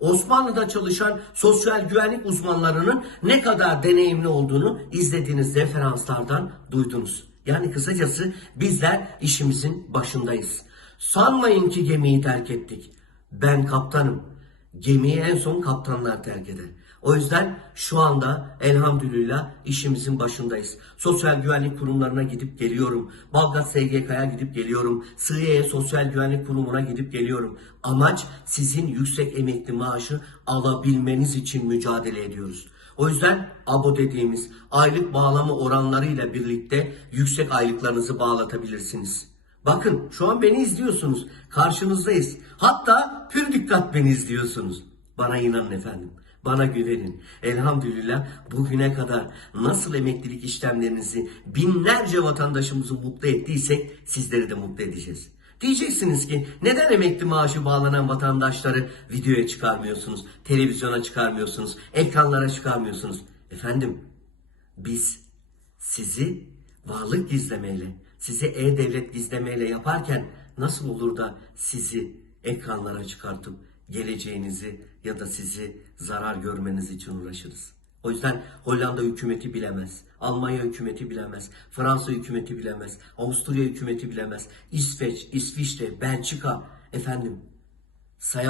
Osmanlı'da çalışan sosyal güvenlik uzmanlarının ne kadar deneyimli olduğunu izlediğiniz referanslardan duydunuz. Yani kısacası bizler işimizin başındayız. Sanmayın ki gemiyi terk ettik. Ben kaptanım. Gemiyi en son kaptanlar terk eder. O yüzden şu anda elhamdülillah işimizin başındayız. Sosyal güvenlik kurumlarına gidip geliyorum. Balgat SGK'ya gidip geliyorum. Sığıye'ye Sosyal Güvenlik Kurumu'na gidip geliyorum. Amaç sizin yüksek emekli maaşı alabilmeniz için mücadele ediyoruz. O yüzden abo dediğimiz aylık bağlama oranlarıyla birlikte yüksek aylıklarınızı bağlatabilirsiniz. Bakın şu an beni izliyorsunuz. Karşınızdayız. Hatta pür dikkat beni izliyorsunuz. Bana inanın efendim. Bana güvenin. Elhamdülillah bugüne kadar nasıl emeklilik işlemlerinizi binlerce vatandaşımızı mutlu ettiysek sizleri de mutlu edeceğiz. Diyeceksiniz ki neden emekli maaşı bağlanan vatandaşları videoya çıkarmıyorsunuz, televizyona çıkarmıyorsunuz, ekranlara çıkarmıyorsunuz? Efendim biz sizi varlık gizlemeyle, sizi e-devlet gizlemeyle yaparken nasıl olur da sizi ekranlara çıkartıp geleceğinizi ya da sizi zarar görmeniz için uğraşırız. O yüzden Hollanda hükümeti bilemez, Almanya hükümeti bilemez, Fransa hükümeti bilemez, Avusturya hükümeti bilemez, İsveç, İsviçre, Belçika efendim